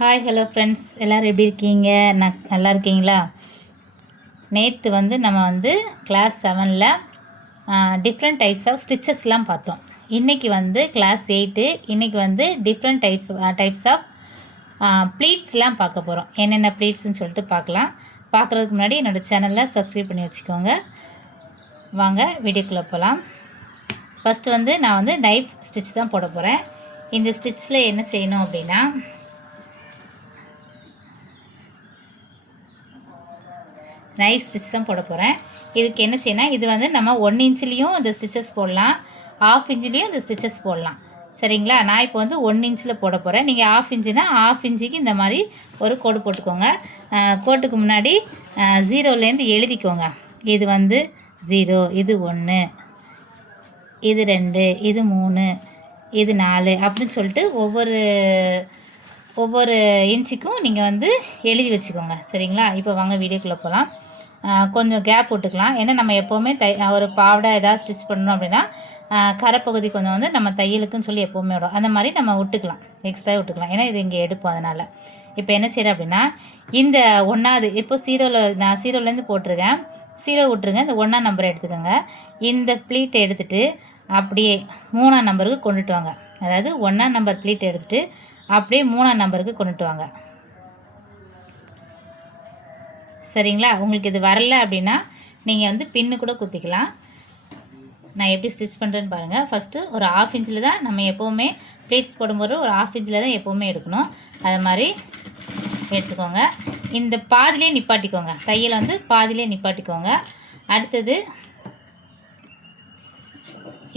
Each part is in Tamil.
ஹாய் ஹலோ ஃப்ரெண்ட்ஸ், எல்லோரும் எப்படி இருக்கீங்க? நல்லா இருக்கீங்களா? நேற்று நம்ம கிளாஸ் 7ல் டிஃப்ரெண்ட் டைப்ஸ் ஆஃப் ஸ்டிச்சஸ்லாம் பார்த்தோம். இன்றைக்கி கிளாஸ் 8 இன்றைக்கி டிஃப்ரெண்ட் டைப்ஸ் ஆஃப் ப்ளீட்ஸ்லாம் பார்க்க போகிறோம். என்னென்ன ப்ளீட்ஸ்ன்னு சொல்லிட்டு பார்க்கலாம். பார்க்குறதுக்கு முன்னாடி என்னோடய சேனலில் சப்ஸ்கிரைப் பண்ணி வச்சுக்கோங்க. வாங்க வீடியோக்குள்ளே போகலாம். ஃபஸ்ட்டு நான் நைஃப் ஸ்டிச் தான் போட போகிறேன். இந்த ஸ்டிச்சில் என்ன செய்யணும் அப்படின்னா, நைஃப் ஸ்டிச் தான் போட போகிறேன். இதுக்கு என்ன செய்யணும், இது நம்ம 1 இன்ச்லேயும் இந்த ஸ்டிச்சஸ் போடலாம், 1/2 இன்ச்லேயும் இந்த ஸ்டிச்சஸ் போடலாம். சரிங்களா? நான் இப்போ 1 இன்ச்சில் போட போகிறேன். நீங்கள் 1/2 இன்ச்சுனா 1/2 இன்ச்சுக்கு இந்த மாதிரி ஒரு கோடு போட்டுக்கோங்க. கோட்டுக்கு முன்னாடி 0லேருந்து எழுதிக்கோங்க. இது 0, இது 1, இது 2, இது 3, இது 4 அப்படின்னு சொல்லிட்டு ஒவ்வொரு இன்ச்சுக்கும் நீங்கள் எழுதி வச்சுக்கோங்க. சரிங்களா? இப்போ வாங்க வீடியோக்குள்ளே போகலாம். கொஞ்சம் கேப் விட்டுக்கலாம். ஏன்னா நம்ம எப்போவுமே ஒரு பாவாடை ஏதாவது ஸ்டிச் பண்ணணும் அப்படின்னா கரைப்பகுதி கொஞ்சம் நம்ம தையலுக்குன்னு சொல்லி எப்போவுமே விடும். அந்த மாதிரி நம்ம விட்டுக்கலாம், எக்ஸ்ட்ரா விட்டுக்கலாம். ஏன்னா இது இங்கே எடுப்போம். அதனால் இப்போ என்ன செய்கிறேன் அப்படின்னா, இந்த 1வது இப்போ 0ல் நான் 0லேருந்து போட்டிருக்கேன். 0 விட்டுருங்க. இந்த 1ஆம் நம்பரை எடுத்துக்கோங்க. இந்த ப்ளீட்டை எடுத்துகிட்டு அப்படியே 3ஆம் நம்பருக்கு கொண்டுட்டு வாங்க. அதாவது 1ஆம் நம்பர் ப்ளீட் எடுத்துகிட்டு அப்படியே 3ஆம் நம்பருக்கு கொண்டுட்டு வாங்க. சரிங்களா? உங்களுக்கு இது வரல அப்படின்னா நீங்கள் பின்னு கூட குத்திக்கலாம். நான் எப்படி ஸ்டிச் பண்ணுறேன்னு பாருங்கள். ஃபஸ்ட்டு ஒரு 1/2 இன்ச்சில் தான் நம்ம எப்போவுமே ப்ளீட்ஸ் போடும்போது ஒரு 1/2 இன்ச்சில் தான் எப்போவுமே எடுக்கணும். அது மாதிரி எடுத்துக்கோங்க. இந்த பாதிலே நிப்பாட்டிக்கோங்க. தையல் பாதிலே நிப்பாட்டிக்கோங்க. அடுத்தது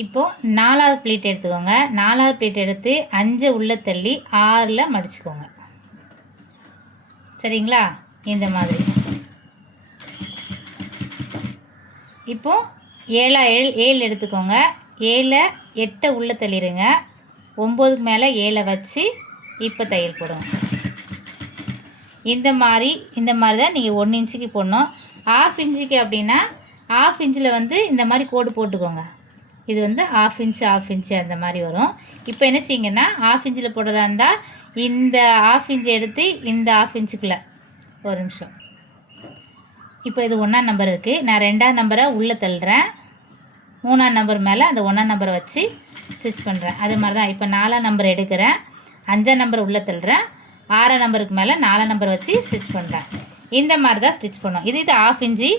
இப்போது 4வது ப்ளீட் எடுத்துக்கோங்க. 4வது ப்ளீட் எடுத்து 5 உள்ளே தள்ளி 6ல் மடிச்சுக்கோங்க. சரிங்களா? இந்த மாதிரி. இப்போது 7 எடுத்துக்கோங்க. 7 8 உள்ளே தள்ளிடுங்க. 9க்கு மேலே 7 வச்சு இப்போ தையல் போடுங்க. இந்த மாதிரி தான் நீங்கள் 1 இன்ச்சுக்கு போடணும். 1/2 இன்ச்சுக்கு அப்படின்னா 1/2 இன்ச்சில் இந்த மாதிரி கோடு போட்டுக்கோங்க. இது 1/2 இன்ச்சு அந்த மாதிரி வரும். இப்போ என்ன செய்யுங்கன்னா, 1/2 இன்ச்சில் போடுறதா இருந்தால் இந்த 1/2 இன்ச்சு எடுத்து இந்த 1/2 இன்ச்சுக்குள்ளே ஒரு நிமிஷம். இப்போ இது 1ஆம் நம்பர் இருக்குது. நான் 2ஆம் நம்பரை உள்ளே தள்ளுறேன். 3ஆம் நம்பர் மேலே அந்த 1ஆம் நம்பரை வச்சு ஸ்டிச் பண்ணுறேன். அது மாதிரி தான் இப்போ 4ஆம் நம்பர் எடுக்கிறேன். 5ஆம் நம்பர் உள்ளே தள்ளுறேன். 6ஆம் நம்பருக்கு மேலே 4ஆம் நம்பர் வச்சு ஸ்டிச் பண்ணுறேன். இந்த மாதிரி தான் ஸ்டிச் பண்ணுவோம். இது 1/2 இன்ச்சு.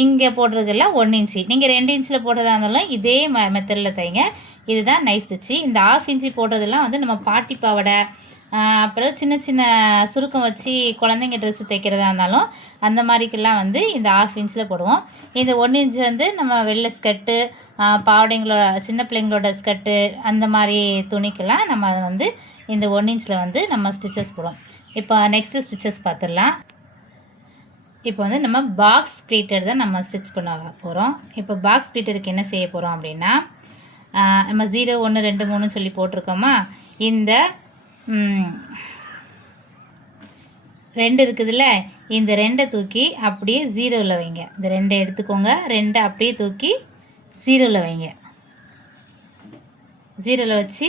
இங்கே போடுறதுக்கெல்லாம் 1 இன்ச்சு. நீங்கள் 2 இன்ச்சில் போடுறதா இருந்தாலும் இதே மெத்தடில் தைங்க. இதுதான் நைஃப் ஸ்டிச்சு. இந்த 1/2 இன்ச்சு போடுறதெல்லாம் நம்ம பாட்டி பாவாடை, அப்புறம் சின்ன சின்ன சுருக்கம் வச்சு குழந்தைங்க ட்ரெஸ்ஸு தைக்கிறதா இருந்தாலும் அந்த மாதிரிக்கெல்லாம் இந்த 1/2 இன்ச்சில் போடுவோம். இந்த 1 இன்ச்சு நம்ம வெள்ளை ஸ்கர்ட்டு, பாவாடைங்களோட சின்ன பிள்ளைங்களோட ஸ்கர்ட்டு, அந்த மாதிரி துணிக்கெல்லாம் நம்ம அதை இந்த 1 இன்ச்சில் நம்ம ஸ்டிச்சஸ் போடுவோம். இப்போ நெக்ஸ்ட்டு ஸ்டிச்சஸ் பார்த்துடலாம். இப்போ நம்ம பாக்ஸ் ப்ளீட்டர் தான் நம்ம ஸ்டிச் பண்ண போகிறோம். இப்போ பாக்ஸ் ப்ளீட்டருக்கு என்ன செய்ய போகிறோம் அப்படின்னா, நம்ம 0 1 2 3 சொல்லி போட்டிருக்கோமா, இந்த 2 இருக்குதுல்ல, இந்த 2 தூக்கி அப்படியே 0ல் வைங்க. இந்த 2 எடுத்துக்கோங்க. 2 அப்படியே தூக்கி 0ல் வைங்க. 0ல் வச்சு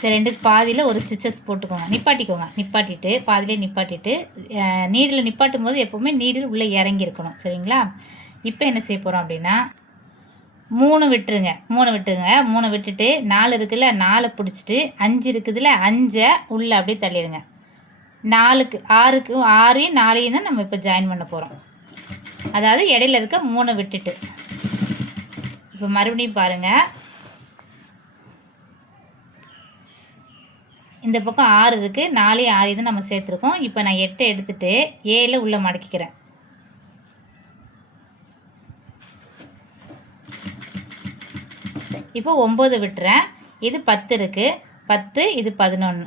இந்த 2க்கு பாதியில் ஒரு ஸ்டிச்சஸ் போட்டுக்கோங்க. நிப்பாட்டிட்டு பாதியிலே நிப்பாட்டிட்டு நீடில் நிப்பாட்டும் போது எப்போவுமே நீடில் உள்ளே இறங்கியிருக்கணும். சரிங்களா? இப்போ என்ன செய்ய போகிறோம் அப்படின்னா, 3 விட்டுருங்க. 3 விட்டுட்டு 4 இருக்குதுல்ல, 4 பிடிச்சிட்டு 5 இருக்குதுல்ல, 5 உள்ளே அப்படியே தள்ளிடுங்க. 4க்கு 6யும் 4யும் தான் நம்ம இப்போ ஜாயின் பண்ண போகிறோம். அதாவது இடையில இருக்க 3 விட்டுட்டு இப்போ மறுபடியும் பாருங்கள். இந்த பக்கம் 6 இருக்குது. 4 6 இது நம்ம சேர்த்துருக்கோம். இப்போ நான் 8 எடுத்துகிட்டு 7 உள்ளே மடக்கிக்கிறேன். இப்போ 9 விட்டுறேன். இது 10 இருக்குது. 10 இது 11.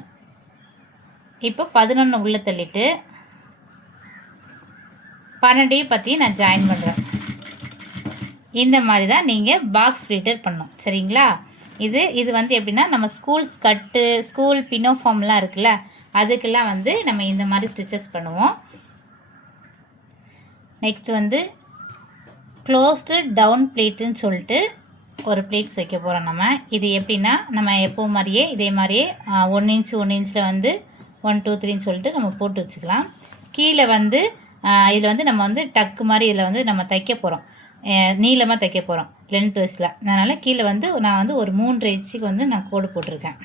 இப்போ 11 உள்ளே தள்ளிட்டு 12 10 நான் ஜாயின் பண்ணுறேன். இந்த மாதிரி தான் நீங்கள் பாக்ஸ் ப்ளீட்டர் பண்ணணும். சரிங்களா? இது எப்படின்னா, நம்ம ஸ்கூல் ஸ்கர்ட்டு, ஸ்கூல் பினோஃபார்ம்லாம் இருக்குல்ல, அதுக்கெல்லாம் நம்ம இந்த மாதிரி ஸ்டிச்சஸ் பண்ணுவோம். நெக்ஸ்ட் க்ளோஸ்டு டவுன் ப்ளீட்டுன்னு சொல்லிட்டு ஒரு ப்ளீட்ஸ் வைக்க போகிறோம் நம்ம. இது எப்படின்னா, நம்ம எப்போ மாதிரியே இதே மாதிரியே 1 இன்ச் 1 இன்ச்சில் 1 2 3ன்னு சொல்லிட்டு நம்ம போட்டு வச்சுக்கலாம். கீழே வந்து இதில் வந்து நம்ம வந்து டக்கு மாதிரி இதில் வந்து நம்ம தைக்க போகிறோம், நீளமாக தைக்க போகிறோம் லென்த் வைஸில். அதனால் கீழே வந்து நான் வந்து ஒரு 3 இன்ச்சுக்கு வந்து நான் கோடு போட்டிருக்கேன்.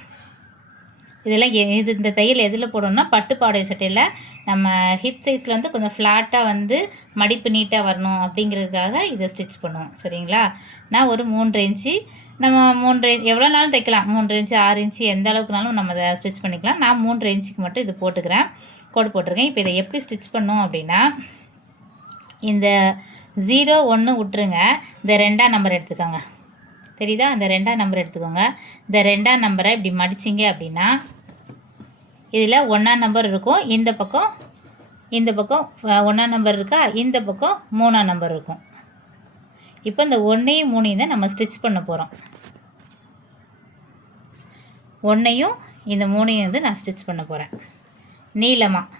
இதெல்லாம் இந்த தையல் எதில் போடணும்னா பட்டு பாவாடை சட்டையில் நம்ம ஹிப் சைஸில் வந்து கொஞ்சம் ஃப்ளாட்டாக வந்து மடிப்பு நீட்டாக வரணும் அப்படிங்கிறதுக்காக இதை ஸ்டிச் பண்ணுவோம். சரிங்களா? நான் ஒரு 3 இன்ச்சு, நம்ம 3 எவ்வளோ நாளும் தைக்கலாம், 3 இன்ச்சு 6 இன்ச்சு எந்த அளவுக்குனாலும் நம்ம அதை ஸ்டிச் பண்ணிக்கலாம். நான் 3 இன்ச்சுக்கு மட்டும் இது போட்டுக்கிறேன், கோடு போட்டிருக்கேன். இப்போ இதை எப்படி ஸ்டிச் பண்ணோம் அப்படின்னா, இந்த 0 1 விட்டுருங்க, இந்த 2ஆம் நம்பர் எடுத்துக்கோங்க. தெரியுதா? இந்த 2ஆம் நம்பர் எடுத்துக்கோங்க. இந்த 2ஆம் நம்பரை இப்படி மடிச்சிங்க அப்படின்னா இதில் 1ஆம் நம்பர் இருக்கும், இந்த பக்கம் 1ஆம் நம்பர் இருக்கா, இந்த பக்கம் 3ஆம் நம்பர் இருக்கும். இப்போ இந்த 1ஐயும் 3ஐயும் தான் நம்ம ஸ்டிச் பண்ண போகிறோம். 1ஐயும் இந்த 3ஐயும் வந்து நான் ஸ்டிச் பண்ண போகிறேன் நீளமாக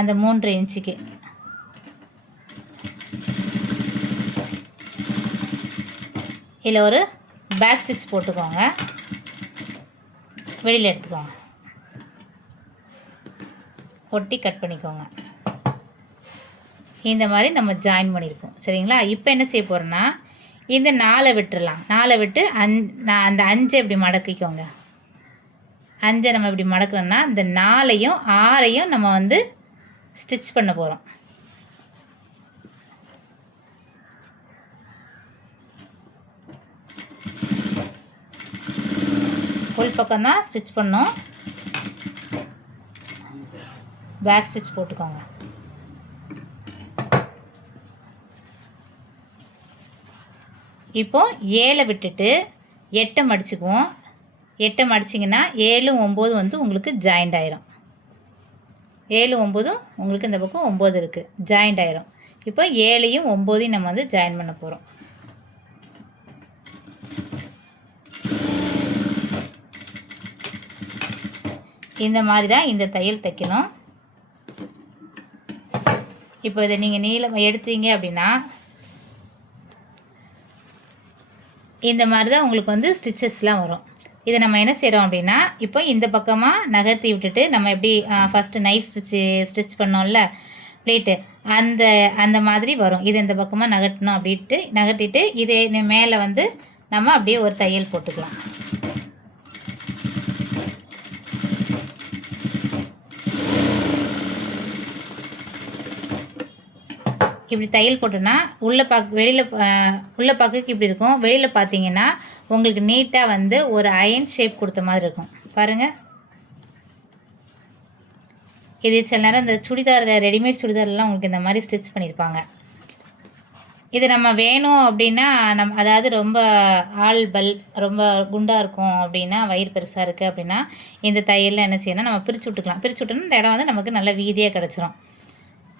அந்த 3 இன்ச்சுக்கு. இதில் ஒரு பேக் ஸ்டிச் போட்டுக்கோங்க, வெளியில் எடுத்துக்கோங்க, ஒட்டி கட் பண்ணிக்கோங்க. இந்த மாதிரி நம்ம ஜாயின் பண்ணியிருக்கோம். சரிங்களா? இப்போ என்ன செய்ய போகிறோன்னா, இந்த 4 விட்டுடலாம். 4 விட்டு அந்த 5 இப்படி மடக்கிக்கோங்க. 5 நம்ம இப்படி மடக்கணும்னா இந்த 4ஐயும் 6ஐயும் நம்ம வந்து ஸ்டிச் பண்ண போகிறோம். உள் பக்கம் தான் ஸ்டிச் பண்ணோம். பேக் ஸ்டிச் போட்டுக்கோங்க. இப்போ 7 விட்டுட்டு 8 மடிச்சுக்குவோம். 8 மடிச்சிங்கன்னா 7 9 வந்து உங்களுக்கு ஜாயிண்ட் ஆயிரும். 7 9 உங்களுக்கு இந்த பக்கம் 9 இருக்குது, ஜாயிண்ட் ஆயிரும். இப்போ 7ஐயும் 9ஐயும் நம்ம வந்து ஜாயின் பண்ண போகிறோம். இந்த மாதிரி தான் இந்த தையல் தைக்கணும். இப்போ இதை நீங்கள் நீளம் எடுத்தீங்க அப்படின்னா இந்த மாதிரி தான் உங்களுக்கு வந்து ஸ்டிச்சஸ்லாம் வரும். இதை நம்ம என்ன செய்கிறோம் அப்படின்னா, இப்போ இந்த பக்கமாக நகர்த்தி விட்டுட்டு நம்ம எப்படி ஃபஸ்ட்டு நைஃப் ஸ்டிச் பண்ணோம்ல ப்ளேட்டு, அந்த மாதிரி வரும். இது இந்த பக்கமாக நகர்த்தணும் அப்படின்ட்டு நகர்த்திட்டு இதே மேலே வந்து நம்ம அப்படியே ஒரு தையல் போட்டுக்கலாம். இப்படி தையல் போட்டோன்னா உள்ளே உள்ள பக்கத்துக்கு இப்படி இருக்கும். வெளியில் பார்த்தீங்கன்னா உங்களுக்கு நீட்டாக வந்து ஒரு அயன் ஷேப் கொடுத்த மாதிரி இருக்கும். பாருங்கள், இது சில நேரம் இந்த சுடிதார், ரெடிமேட் சுடிதார்லாம் உங்களுக்கு இந்த மாதிரி ஸ்டிச் பண்ணியிருப்பாங்க. இது நம்ம வேணும் அப்படின்னா அதாவது ரொம்ப ரொம்ப குண்டாக இருக்கும் அப்படின்னா, வயிறு பெருசாக இருக்குது அப்படின்னா இந்த தையலில் என்ன செய்யணும், நம்ம பிரித்து விட்டுக்கலாம். பிரித்து விட்டோன்னா இந்த இடம் வந்து நமக்கு நல்ல வீதியாக கிடச்சிரும்.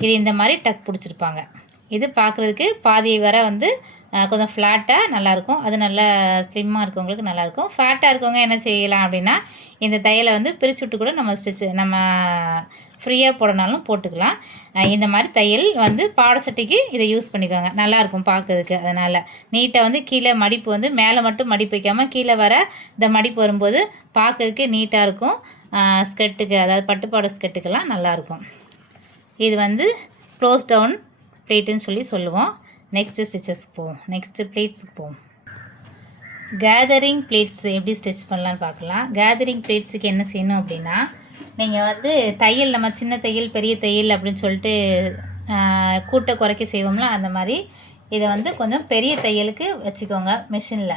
இது இந்த மாதிரி டக் பிடிச்சிருப்பாங்க. இது பார்க்குறதுக்கு பாதி வர வந்து கொஞ்சம் ஃப்ளாட்டாக நல்லாயிருக்கும். அது நல்லா ஸ்லிம்மாக இருக்கவங்களுக்கு நல்லாயிருக்கும். ஃபேட்டாக இருக்கவங்க என்ன செய்யலாம் அப்படின்னா, இந்த தையலை வந்து பிரித்து விட்டு கூட நம்ம ஃப்ரீயாக போடனாலும் போட்டுக்கலாம். இந்த மாதிரி தையல் வந்து பாடச்சட்டைக்கு இதை யூஸ் பண்ணிக்கோங்க, நல்லாயிருக்கும் பார்க்குறதுக்கு. அதனால் நீட்டாக வந்து கீழே மடிப்பு வந்து மேலே மட்டும் மடிப்பு வைக்காமல் கீழே வர இந்த மடிப்பு வரும்போது பார்க்குறதுக்கு நீட்டாக இருக்கும். ஸ்கர்ட்டுக்கு, அதாவது பட்டுப்பாடை ஸ்கர்ட்டுக்கெல்லாம் நல்லாயிருக்கும். இது வந்து க்ளோஸ் டவுன் ப்ளேட்டுன்னு சொல்லுவோம். நெக்ஸ்ட்டு ஸ்டிச்சஸ்க்கு போவோம், நெக்ஸ்ட்டு ப்ளேட்ஸுக்கு போவோம். கேதரிங் ப்ளேட்ஸ் எப்படி ஸ்டிச் பண்ணலான்னு பார்க்கலாம். கேதரிங் ப்ளேட்ஸுக்கு என்ன செய்யணும் அப்படின்னா, நீங்கள் வந்து தையல் நம்ம சின்ன தையல் பெரிய தையல் அப்படின்னு சொல்லிட்டு கூட்ட குறைக்க செய்வோம்ல, அந்த மாதிரி இதை வந்து கொஞ்சம் பெரிய தையலுக்கு வச்சுக்கோங்க. மிஷினில்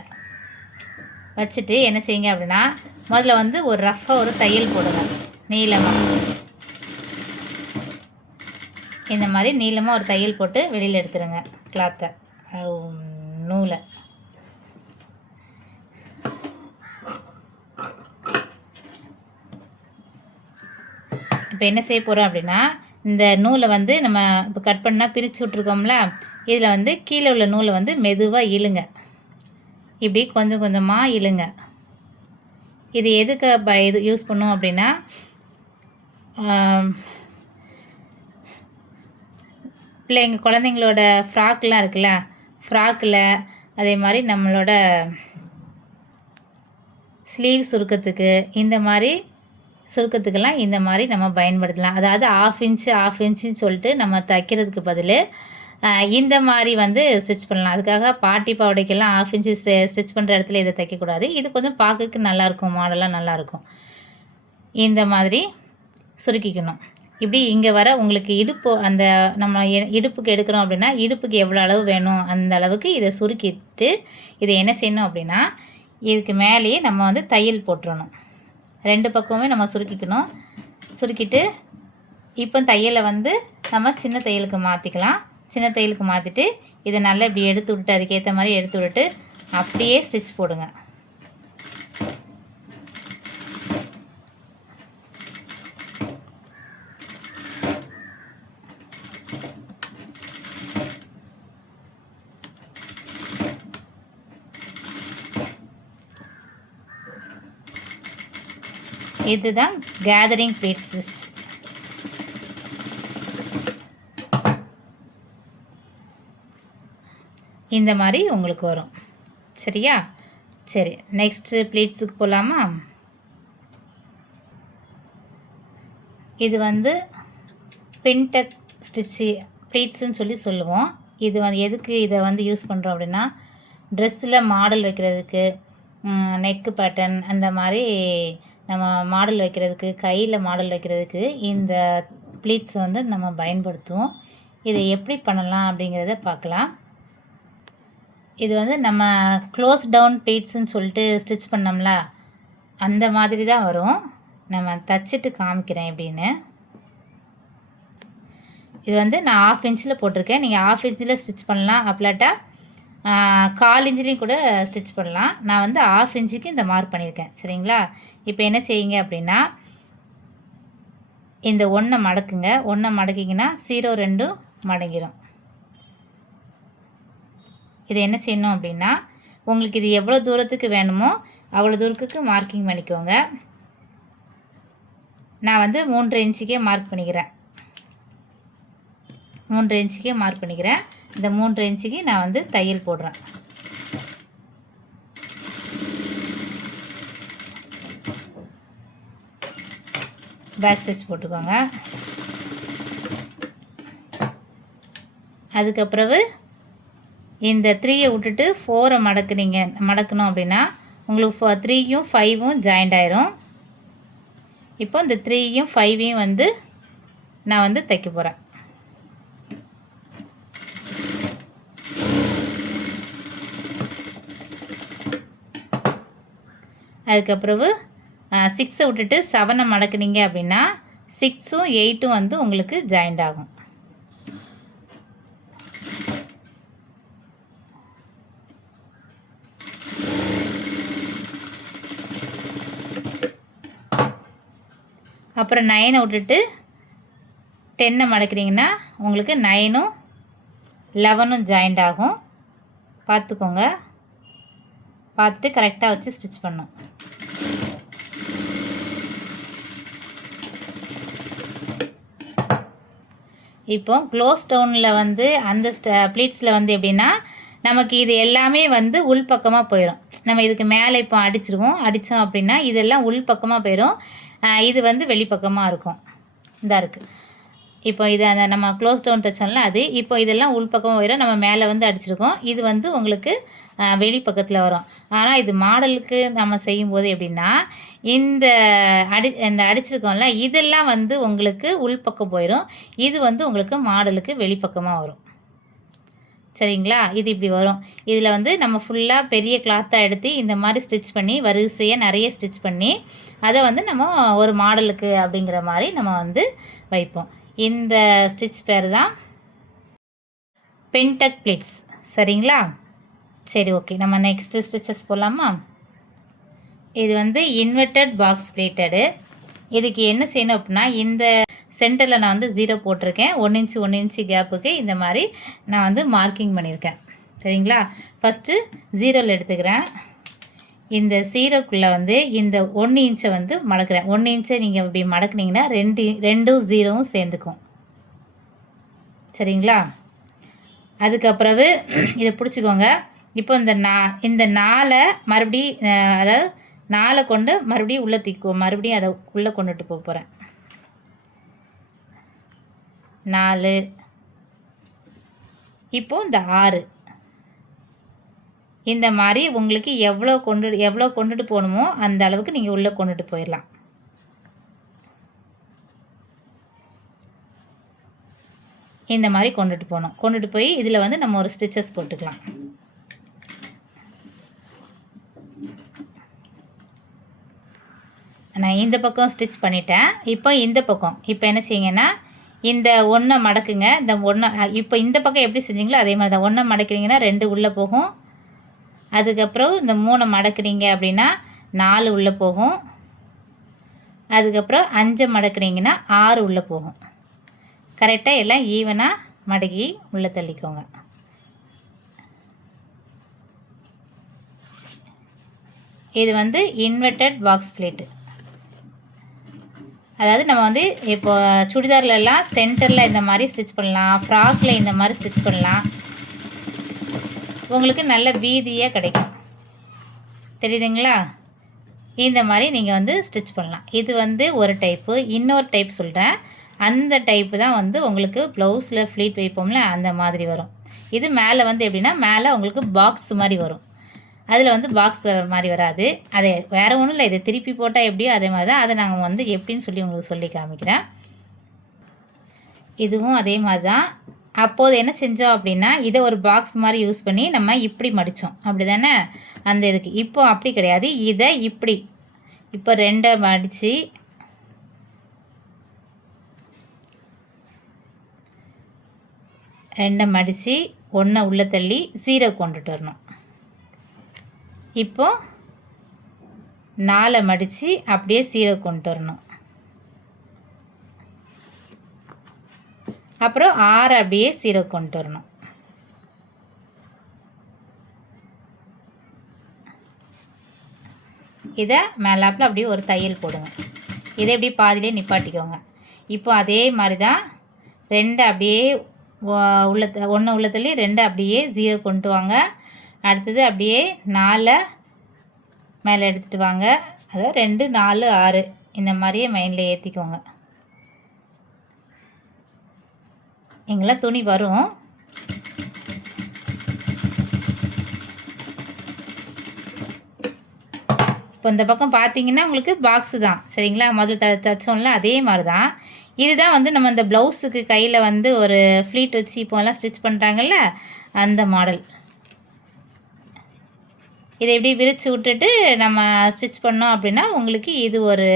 வச்சுட்டு என்ன செய்யுங்க அப்படின்னா, முதல்ல வந்து ஒரு ரஃப்பாக ஒரு தையல் போடுங்க. நீளமாக இந்த மாதிரி நீளமாக ஒரு தையல் போட்டு வெளியில் எடுத்துருங்க கிளாத்தை, நூலை. இப்போ என்ன செய்ய போகிறோம் அப்படின்னா, இந்த நூலை வந்து நம்ம இப்போ கட் பண்ணால் பிரித்து விட்ருக்கோம்ல, இதில் வந்து கீழே உள்ள நூலை வந்து மெதுவாக இழுங்க. இப்படி கொஞ்சம் கொஞ்சமாக இழுங்க. இது எதுக்கு இது யூஸ் பண்ணும் அப்படின்னா, குழந்தைங்களோட ஃப்ராக்லாம் இருக்குல்ல, ஃப்ராக்கில் அதே மாதிரி நம்மளோட ஸ்லீவ் சுருக்கத்துக்கு இந்த மாதிரி சுருக்கத்துக்கெல்லாம் இந்த மாதிரி நம்ம பயன்படுத்தலாம். அதாவது 1/2 இன்ச்சுன்னு சொல்லிட்டு நம்ம தைக்கிறதுக்கு பதில் இந்த மாதிரி வந்து ஸ்டிச் பண்ணலாம். அதுக்காக பாட்டி பாவாடைக்கெல்லாம் 1/2 இன்ச்சு ஸ்டிச் பண்ணுற இடத்துல இதை தைக்கக்கூடாது. இது கொஞ்சம் பார்க்கறதுக்கு நல்லாயிருக்கும், மாடலாக நல்லாயிருக்கும். இந்த மாதிரி சுருக்கிக்கணும். இப்படி இங்கே வர உங்களுக்கு இடுப்பு அந்த நம்ம இடுப்புக்கு எடுக்கிறோம் அப்படின்னா இடுப்புக்கு எவ்வளோ அளவு வேணும் அந்த அளவுக்கு இதை சுருக்கிட்டு இதை என்ன செய்யணும் அப்படின்னா இதுக்கு மேலேயே நம்ம வந்து தையல் போட்டுறணும். 2 பக்கமுமே நம்ம சுருக்கிக்கணும். சுருக்கிட்டு இப்போ தையலை வந்து நம்ம சின்ன தையலுக்கு மாற்றிக்கலாம். சின்ன தையலுக்கு மாற்றிட்டு இதை நல்லா இப்படி எடுத்து விட்டு அதுக்கேற்ற மாதிரி எடுத்து விட்டுட்டு அப்படியே ஸ்டிச் போடுங்க. இதுதான் கேதரிங் ப்ளீட்ஸ். இந்த மாதிரி உங்களுக்கு வரும். சரியா? சரி, நெக்ஸ்ட்டு ப்ளீட்ஸுக்கு போகலாமா? இது வந்து பின்டெக் ஸ்டிச்சு ப்ளீட்ஸுன்னு சொல்லுவோம். இது வந்து எதுக்கு இதை வந்து யூஸ் பண்ணுறோம் அப்படின்னா ட்ரெஸ்ஸில் மாடல் வைக்கிறதுக்கு, நெக்கு பேட்டர்ன் அந்த மாதிரி நம்ம மாடல் வைக்கிறதுக்கு, கையில் மாடல் வைக்கிறதுக்கு இந்த ப்ளீட்ஸ் வந்து நம்ம பயன்படுத்துவோம். இதை எப்படி பண்ணலாம் அப்படிங்கிறத பார்க்கலாம். இது வந்து நம்ம க்ளோஸ் டவுன் ப்ளீட்ஸுன்னு சொல்லிட்டு ஸ்டிச் பண்ணோம்ல அந்த மாதிரி தான் வரும். நம்ம தச்சுட்டு காமிக்கிறேன் எப்படின்னு. இது வந்து நான் 1/2 இன்ச்சில் போட்டிருக்கேன். நீங்கள் 1/2 இன்ச்சில் ஸ்டிச் பண்ணலாம், அப்படிலாட்டா 1/4 இன்ச்லேயும் கூட ஸ்டிச் பண்ணலாம். நான் வந்து 1/2 இன்ச்சுக்கு இந்த மார்க் பண்ணியிருக்கேன். சரிங்களா? இப்போ என்ன செய்யுங்க அப்படின்னா இந்த 1 மடக்குங்க. 1 மடக்கிங்கன்னா 0 2 மடங்கிடும். இது என்ன செய்யணும் அப்படின்னா உங்களுக்கு இது எவ்வளோ தூரத்துக்கு வேணுமோ அவ்வளோ தூரத்துக்கு மார்க்கிங் பண்ணிக்கோங்க. நான் வந்து 3 இன்ச்சுக்கே மார்க் பண்ணிக்கிறேன். 3 இன்ச்சுக்கே மார்க் பண்ணிக்கிறேன். இந்த 3 இன்ச்சுக்கு நான் வந்து தையல் போடுறேன். பேக் ஸ்டிச் போட்டுக்கோங்க. அதுக்கப்புறவு இந்த 3யை விட்டுட்டு 4 மடக்கணும் அப்படின்னா உங்களுக்கு 3யும் 5ம் ஜாயிண்ட் ஆயிரும். இப்போ இந்த 3யும் 5யும் வந்து நான் வந்து தைக்க போகிறேன். அதுக்கப்புறவு 6 விட்டுட்டு 7 மடக்குனீங்க அப்படின்னா 6ம் 8ம் வந்து உங்களுக்கு ஜாயிண்ட் ஆகும். அப்புறம் 9 விட்டுட்டு 10 மடக்குறீங்கன்னா உங்களுக்கு 9ம் 11ம் ஜாயிண்ட் ஆகும். பார்த்துக்கோங்க. பார்த்துட்டு கரெக்டாக வச்சு ஸ்டிச் பண்ணணும். இப்போ க்ளோஸ் டவுனில் வந்து அந்த ப்ளீட்ஸில் வந்து எப்படின்னா நமக்கு இது எல்லாமே வந்து உள்பக்கமாக போயிடும். நம்ம இதுக்கு மேலே இப்போ அடித்தோம் அப்படின்னா இதெல்லாம் உள்பக்கமாக போயிடும். இது வந்து வெளிப்பக்கமாக இருக்கும். இதாக இருக்குது. இப்போ இதை அந்த நம்ம க்ளோஸ் டவுன் தைச்சோம்ல அது இப்போ இதெல்லாம் உள்பக்கமாக போயிடும். நம்ம மேலே வந்து அடிச்சிருக்கோம். இது வந்து உங்களுக்கு வெளிப்பக்கத்தில் வரும். ஆனால் இது மாடலுக்கு நம்ம செய்யும்போது எப்படின்னா இந்த அடிச்சிருக்கோம்ல இதெல்லாம் வந்து உங்களுக்கு உள்பக்கம் போயிடும். இது வந்து உங்களுக்கு மாடலுக்கு வெளிப்பக்கமாக வரும். சரிங்களா? இது இப்படி வரும். இதில் வந்து நம்ம ஃபுல்லாக பெரிய கிளாத்தாக எடுத்து இந்த மாதிரி ஸ்டிச் பண்ணி வரிசையாக நிறைய ஸ்டிச் பண்ணி அதை வந்து நம்ம ஒரு மாடலுக்கு அப்படிங்கிற மாதிரி நம்ம வந்து வைப்போம். இந்த ஸ்டிச் பேர் தான் பின்டெக் ப்ளீட்ஸ். சரிங்களா? சரி, ஓகே. நம்ம நெக்ஸ்ட்டு ஸ்டிச்சஸ் போகலாமா? இது வந்து இன்வெர்டட் பாக்ஸ் ப்ளீட்டடு. இதுக்கு என்ன செய்யணும் அப்படின்னா இந்த சென்டரில் நான் வந்து 0 போட்டிருக்கேன். 1 இன்ச்சு 1 இன்ச்சு கேப்புக்கு இந்த மாதிரி நான் வந்து மார்க்கிங் பண்ணியிருக்கேன். சரிங்களா? ஃபஸ்ட்டு 0ல் எடுத்துக்கிறேன். இந்த 0க்குள்ளே வந்து இந்த 1 இன்ச்சை வந்து மடக்கிறேன். 1 இன்ச்சை நீங்கள் இப்படி மடக்குனீங்கன்னா 2 0வும் சேர்ந்துக்கும். சரிங்களா? அதுக்கப்புறவு இதை பிடிச்சிக்கோங்க. இப்போ இந்த 4 மறுபடி அதாவது 4 கொண்டு மறுபடியும் உள்ளே தூக்குவோம். மறுபடியும் அதை உள்ளே கொண்டுட்டு போக போகிறேன். 4. இப்போது இந்த 6. இந்த மாதிரி உங்களுக்கு எவ்வளோ கொண்டுட்டு போகணுமோ அந்த அளவுக்கு நீங்கள் உள்ளே கொண்டுட்டு போயிடலாம். இந்த மாதிரி கொண்டுட்டு போகணும். கொண்டுட்டு போய் இதில் வந்து நம்ம ஒரு ஸ்டிச்சஸ் போட்டுக்கலாம். நான் இந்த பக்கம் ஸ்டிச் பண்ணிட்டேன். இப்போ இந்த பக்கம் இப்போ என்ன செய்யுங்கன்னா, இந்த 1 மடக்குங்க. இந்த 1 இப்போ இந்த பக்கம் எப்படி செஞ்சீங்களோ அதே மாதிரி தான். 1 மடக்குறீங்கன்னா 2 உள்ளே போகும். அதுக்கப்புறம் இந்த 3 மடக்குறீங்க அப்படின்னா 4 உள்ளே போகும். அதுக்கப்புறம் 5 மடக்குறீங்கன்னா 6 உள்ளே போகும். கரெக்டாக எல்லாம் ஈவனாக மடக்கி உள்ளே தள்ளிக்கோங்க. இது வந்து இன்வெர்டட் பாக்ஸ் பிளேட்டு. அதாவது நம்ம வந்து இப்போ சுடிதார்லலாம் சென்டரில் இந்த மாதிரி ஸ்டிச் பண்ணலாம், ஃப்ராக்கில் இந்த மாதிரி ஸ்டிச் பண்ணலாம். உங்களுக்கு நல்ல வீதியாக கிடைக்கும். தெரியுதுங்களா? இந்த மாதிரி நீங்கள் வந்து ஸ்டிச் பண்ணலாம். இது வந்து ஒரு டைப்பு. இன்னொரு டைப் சொல்கிறேன். அந்த டைப்பு தான் வந்து உங்களுக்கு ப்ளவுஸில் ஃப்ளீட் வைப்போம்ல அந்த மாதிரி வரும். இது மேலே வந்து எப்படின்னா மேலே உங்களுக்கு பாக்ஸ் மாதிரி வரும். அதில் வந்து பாக்ஸ் வர மாதிரி வராது. அதை வேறு ஒன்றும் இல்லை, இதை திருப்பி போட்டால் எப்படியோ அதே மாதிரி தான். அதை நாங்கள் வந்து எப்படின்னு சொல்லி உங்களுக்கு சொல்லி காமிக்கிறேன். இதுவும் அதே மாதிரி தான். அப்போது என்ன செஞ்சோம் அப்படின்னா இதை ஒரு பாக்ஸ் மாதிரி யூஸ் பண்ணி நம்ம இப்படி மடித்தோம். அப்படி தானே அந்த இதுக்கு. இப்போ அப்படி கிடையாது. இதை இப்படி இப்போ 2 மடித்து மடித்து 1 உள்ளே தள்ளி 0 கொண்டுட்டு வரணும். இப்போ 4 மடித்து அப்படியே 0 கொண்டு வரணும். அப்புறம் 6 அப்படியே 0 கொண்டு வரணும். இதை மேலாப்பில் அப்படியே ஒரு தையல் போடுங்க. இதை இப்படி பாதியிலே நிப்பாட்டிக்கோங்க. இப்போ அதே மாதிரி தான் 2 அப்படியே 1 உள்ள தள்ளி 2 அப்படியே 0 கொண்டு வாங்க. அடுத்தது அப்படியே 4 மேலே எடுத்துகிட்டு வாங்க. அதாவது 2 4 6 இந்த மாதிரியே மைண்டில் ஏற்றிக்கோங்க. இங்கெல்லாம் துணி வரும். இப்போ இந்த பக்கம் பார்த்தீங்கன்னா உங்களுக்கு பாக்ஸு தான். சரிங்களா? முதல்ல தச்சோம்ல அதே மாதிரி தான். இதுதான் வந்து நம்ம இந்த ப்ளவுஸுக்கு கையில் வந்து ஒரு ஃப்ளீட் வச்சு இப்போலாம் ஸ்டிச் பண்ணுறாங்கல்ல அந்த மாடல். இதை இப்படி விரித்து விட்டுட்டு நம்ம ஸ்டிச் பண்ணோம் அப்படின்னா உங்களுக்கு இது ஒரு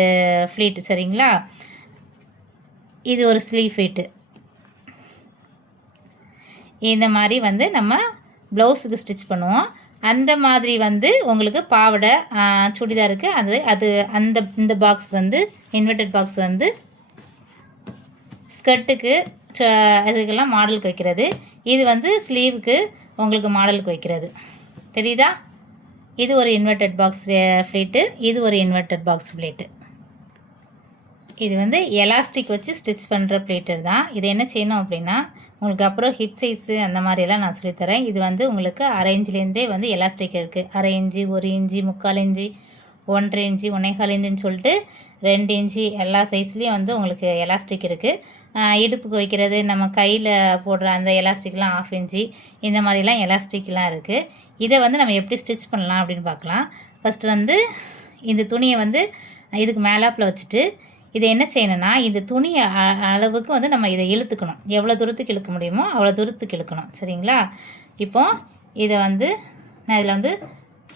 ஃப்ளீட்டு. சரிங்களா? இது ஒரு ஸ்லீவ் ஃபிட்டு. இந்த மாதிரி வந்து நம்ம ப்ளவுஸுக்கு ஸ்டிச் பண்ணுவோம். அந்த மாதிரி வந்து உங்களுக்கு பாவாடை சுடிதாருக்கு இந்த பாக்ஸ் வந்து இன்வெர்டட் பாக்ஸ் வந்து ஸ்கர்ட்டுக்கு அதுக்கெல்லாம் மாடலுக்கு வைக்கிறது. இது வந்து ஸ்லீவுக்கு உங்களுக்கு மாடலுக்கு வைக்கிறது. தெரியுதா? இது ஒரு இன்வெர்டட் பாக்ஸ் ஃப்ளீட்டு. இது ஒரு இன்வெர்டட் பாக்ஸ் ஃப்ளீட்டு. இது வந்து எலாஸ்டிக் வச்சு ஸ்டிச் பண்ணுற பிளேட்டர் தான். இது என்ன செய்யணும் அப்படின்னா உங்களுக்கு அப்புறம் ஹிப் சைஸு அந்த மாதிரியெல்லாம் நான் சொல்லித்தரேன். இது வந்து உங்களுக்கு 1/2 இன்ச்லேருந்தே வந்து எலாஸ்டிக் இருக்குது. 1/2 இன்ச்சு, 1 இன்ச்சு, 3/4 இன்ச்சு, 1.5 இன்ச்சு, 1.25 இன்ச்சுன்னு சொல்லிட்டு 2 இன்ச்சு எல்லா சைஸ்லேயும் வந்து உங்களுக்கு எலாஸ்டிக் இருக்குது. இடுப்புக்கு வைக்கிறது, நம்ம கையில் போடுற அந்த எலாஸ்டிக்லாம் 1/2 இன்ச்சு இந்த மாதிரிலாம் எலாஸ்டிக்லாம் இருக்குது. இதை வந்து நம்ம எப்படி ஸ்டிச் பண்ணலாம் அப்படின்னு பார்க்கலாம். ஃபஸ்ட்டு வந்து இந்த துணியை வந்து இதுக்கு மேலாப்பில் வச்சுட்டு இதை என்ன செய்யணும்னா இந்த துணி அளவுக்கு வந்து நம்ம இதை இழுத்துக்கணும். எவ்வளோ தூரத்துக்கு இழுக்க முடியுமோ அவ்வளோ தூரத்துக்கு இழுக்கணும். சரிங்களா? இப்போது இதை வந்து நான் இதில் வந்து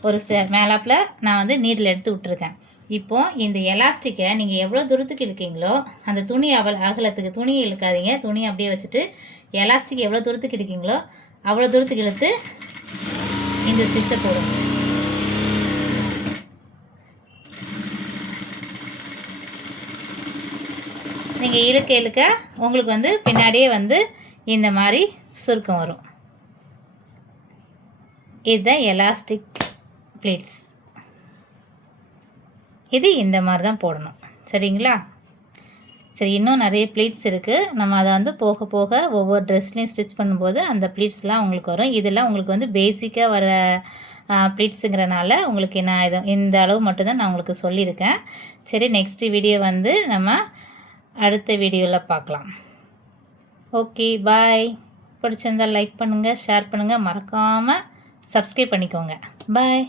ஒரு மேலாப்பில் நான் வந்து நீடில் எடுத்து விட்டுருக்கேன். இப்போது இந்த எலாஸ்டிக்கை நீங்கள் எவ்வளோ தூரத்துக்கு இழுக்கீங்களோ அந்த துணி அகலத்துக்கு துணியை இழுக்காதீங்க. துணியை அப்படியே வச்சுட்டு எலாஸ்டிக் எவ்வளோ தூரத்துக்கு இழுக்கீங்களோ அவ்வளோ தூரத்துக்கு இழுத்து இந்த ஸ்டிச்சை போடுங்க. நீங்கள் இழுக்க உங்களுக்கு வந்து பின்னாடியே வந்து இந்த மாதிரி சுருக்கம் வரும். இதுதான் எலாஸ்டிக் பிளேட்ஸ். இது இந்த மாதிரி தான் போடணும். சரிங்களா? சரி, இன்னும் நிறைய ப்ளீட்ஸ் இருக்குது. நம்ம அதை வந்து போக போக ஒவ்வொரு ட்ரெஸ்லேயும் ஸ்டிச் பண்ணும்போது அந்த ப்ளீட்ஸ்லாம் உங்களுக்கு வரும். இதெல்லாம் உங்களுக்கு வந்து பேசிக்காக வர ப்ளீட்ஸுங்கிறனால உங்களுக்கு நான் இந்த அளவு மட்டும்தான் நான் உங்களுக்கு சொல்லியிருக்கேன். சரி, நெக்ஸ்ட் வீடியோ வந்து நம்ம அடுத்த வீடியோவில் பார்க்கலாம். ஓகே, பாய். பிடிச்சிருந்தால் லைக் பண்ணுங்கள், ஷேர் பண்ணுங்கள், மறக்காமல் சப்ஸ்கிரைப் பண்ணிக்கோங்க. பாய்.